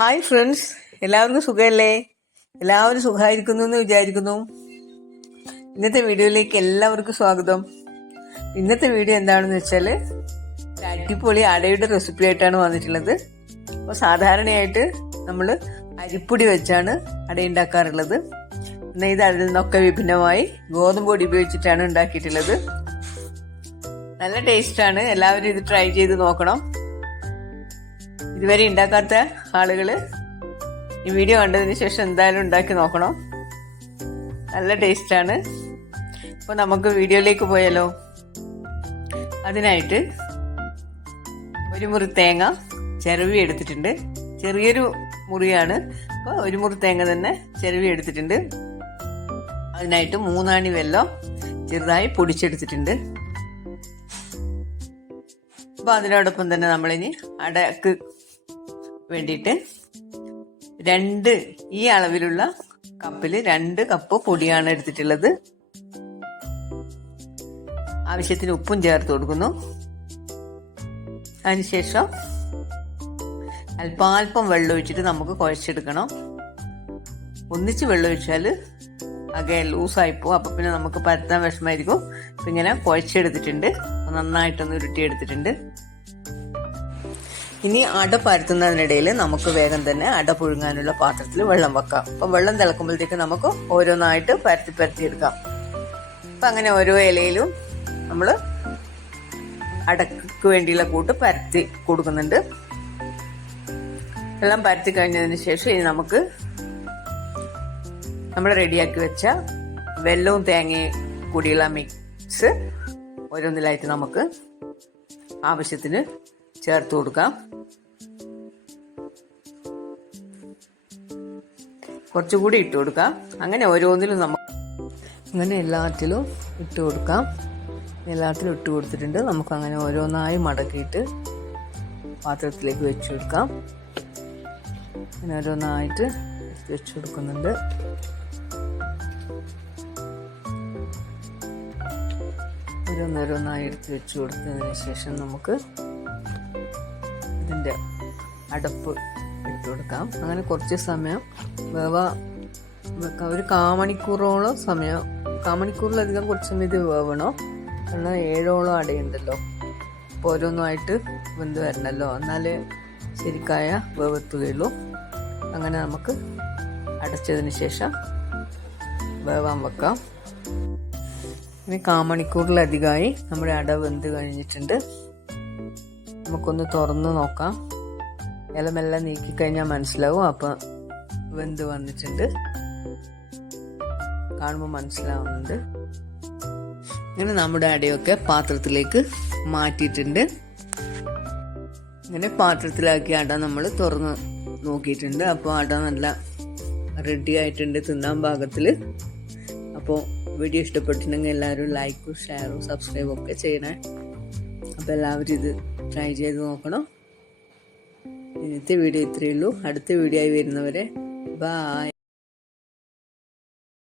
Hi friends എല്ലാവർക്കും സുഖമല്ലേ? എല്ലാവരും സുഖമായിരിക്കുന്നു എന്ന് വിചാരിക്കുന്നു. ഇന്നത്തെ വീഡിയോയിലേക്ക് എല്ലാവർക്കും സ്വാഗതം. ഇന്നത്തെ വീഡിയോ എന്താണെന്ന് വെച്ചാൽ അടിപൊളി അടയുടെ റെസിപ്പി ആയിട്ടാണ് വന്നിട്ടുള്ളത്. അപ്പോൾ സാധാരണയായിട്ട് നമ്മൾ അരിപ്പൊടി വെച്ചാണ് അട ഉണ്ടാക്കാറുള്ളത്. എന്നാൽ ഇത് അതിൽ നിന്നൊക്കെ വിഭിന്നമായി ഗോതമ്പ് പൊടി ഉപയോഗിച്ചിട്ടാണ് ഉണ്ടാക്കിയിട്ടുള്ളത്. നല്ല ടേസ്റ്റാണ് എല്ലാവരും ഇത് ട്രൈ ചെയ്ത് നോക്കണം. ഇതുവരെ ഉണ്ടാക്കാത്ത ആളുകൾ ഈ വീഡിയോ കണ്ടതിന് ശേഷം എന്തായാലും ഉണ്ടാക്കി നോക്കണം. നല്ല ടേസ്റ്റാണ് അപ്പോൾ നമുക്ക് വീഡിയോയിലേക്ക് പോയാലോ? അതിനായിട്ട് ഒരു മുറി തേങ്ങ ചെറുവി എടുത്തിട്ടുണ്ട്. ചെറിയൊരു മുറിയാണ്. അപ്പോൾ ഒരു മുറി തേങ്ങ തന്നെ ചെറുവി എടുത്തിട്ടുണ്ട്. അതിനായിട്ട് മൂന്നാണി വെല്ലം ചെറുതായി പൊടിച്ചെടുത്തിട്ടുണ്ട്. അപ്പോൾ അതിനോടൊപ്പം തന്നെ നമ്മളിനി അടക്ക് വേണ്ടിയിട്ട് രണ്ട് ഈ അളവിലുള്ള കപ്പിൽ രണ്ട് കപ്പ് പൊടിയാണ് എടുത്തിട്ടുള്ളത്. ആവശ്യത്തിന് ഉപ്പും ചേർത്ത് കൊടുക്കുന്നു. അതിനുശേഷം അല്പാൽപ്പം വെള്ളം ഒഴിച്ചിട്ട് നമുക്ക് കുഴച്ചെടുക്കണം. ഒന്നിച്ച് വെള്ളം ഒഴിച്ചാൽ ആകെ ലൂസായി പോകും അപ്പം പിന്നെ നമുക്ക് പരത്താൻ വിഷമമായിരിക്കും. അപ്പം ഇങ്ങനെ കുഴച്ചെടുത്തിട്ടുണ്ട്. നന്നായിട്ടൊന്ന് ഉരുട്ടിയെടുത്തിട്ടുണ്ട്. ഇനി അട പരത്തുന്നതിനിടയിൽ നമുക്ക് വേഗം തന്നെ അട പുഴുങ്ങാനുള്ള പാത്രത്തിൽ വെള്ളം വെക്കാം. അപ്പം വെള്ളം തിളക്കുമ്പോഴത്തേക്ക് നമുക്ക് ഓരോന്നായിട്ട് പരത്തി പരത്തി എടുക്കാം. അപ്പം അങ്ങനെ ഓരോ ഇലയിലും നമ്മൾ അടക്ക് വേണ്ടിയുള്ള കൂട്ട് പരത്തി കൊടുക്കുന്നുണ്ട്. വെള്ളം പരത്തി കഴിഞ്ഞതിന് ശേഷം ഇനി നമുക്ക് നമ്മൾ റെഡിയാക്കി വെച്ച വെള്ളവും തേങ്ങയും കൂടിയുള്ള മിക്സ് ഓരോന്നിലായിട്ട് നമുക്ക് ആവശ്യത്തിന് ചേർത്ത് കൊടുക്കാം. കുറച്ചുകൂടി ഇട്ട് കൊടുക്കാം. അങ്ങനെ ഓരോന്നിലും നമുക്ക് അങ്ങനെ എല്ലാറ്റിലും ഇട്ട് കൊടുക്കാം. എല്ലാത്തിലും ഇട്ട് കൊടുത്തിട്ടുണ്ട്. നമുക്ക് അങ്ങനെ ഓരോന്നായി മടക്കിയിട്ട് പാത്രത്തിലേക്ക് വെച്ച് കൊടുക്കാം. അങ്ങനെ ഓരോന്നായിട്ട് വെച്ച് കൊടുക്കുന്നുണ്ട്. ഓരോന്നോരോന്നായി എടുത്ത് വെച്ച് കൊടുത്തതിന് ശേഷം നമുക്ക് ഇതിന്റെ അടപ്പ് ഇട്ട് കൊടുക്കാം. അങ്ങനെ കുറച്ച് സമയം വേവ വെക്കാം. ഒരു കാമണിക്കൂറോളം സമയം. കാമണിക്കൂറിലധികം കുറച്ച് സമയം ഇത് വേവണം? കാരണം ഏഴോളം അടയുണ്ടല്ലോ. അപ്പോൾ ഓരോന്നുമായിട്ട് വെന്ത് വരണമല്ലോ എന്നാലേ ശരിക്കായ വേവെത്തുകയുള്ളൂ. അങ്ങനെ നമുക്ക് അടച്ചതിന് ശേഷം വേവാൻ വെക്കാം. ഇനി കാമണിക്കൂറിലധികമായി നമ്മുടെ അട വെന്ത് കഴിഞ്ഞിട്ടുണ്ട്. നമുക്കൊന്ന് തുറന്ന് നോക്കാം. ഇലമെല്ലാം നീക്കിക്കഴിഞ്ഞാൽ മനസ്സിലാവും. അപ്പം വെന്ത് വന്നിട്ടുണ്ട്. കാണുമ്പോൾ മനസ്സിലാവുന്നുണ്ട്. ഇങ്ങനെ നമ്മുടെ അടയൊക്കെ പാത്രത്തിലേക്ക് മാറ്റിയിട്ടുണ്ട്. ഇങ്ങനെ പാത്രത്തിലാക്കി അട നമ്മൾ തുറന്ന് നോക്കിയിട്ടുണ്ട്. അപ്പോൾ അട നല്ല റെഡി ആയിട്ടുണ്ട് തിന്നാൻ പാകത്തിൽ അപ്പോൾ വീഡിയോ ഇഷ്ടപ്പെട്ടിട്ടുണ്ടെങ്കിൽ എല്ലാവരും ലൈക്കും ഷെയറും സബ്സ്ക്രൈബും ഒക്കെ ചെയ്യണേ. അപ്പോൾ എല്ലാവരും ഇത് ട്രൈ ചെയ്ത് നോക്കണം. ഇന്നത്തെ വീഡിയോ ഇത്രയേ ഉള്ളൂ. അടുത്ത വീഡിയോ ആയി വരുന്നവരെ ബായ്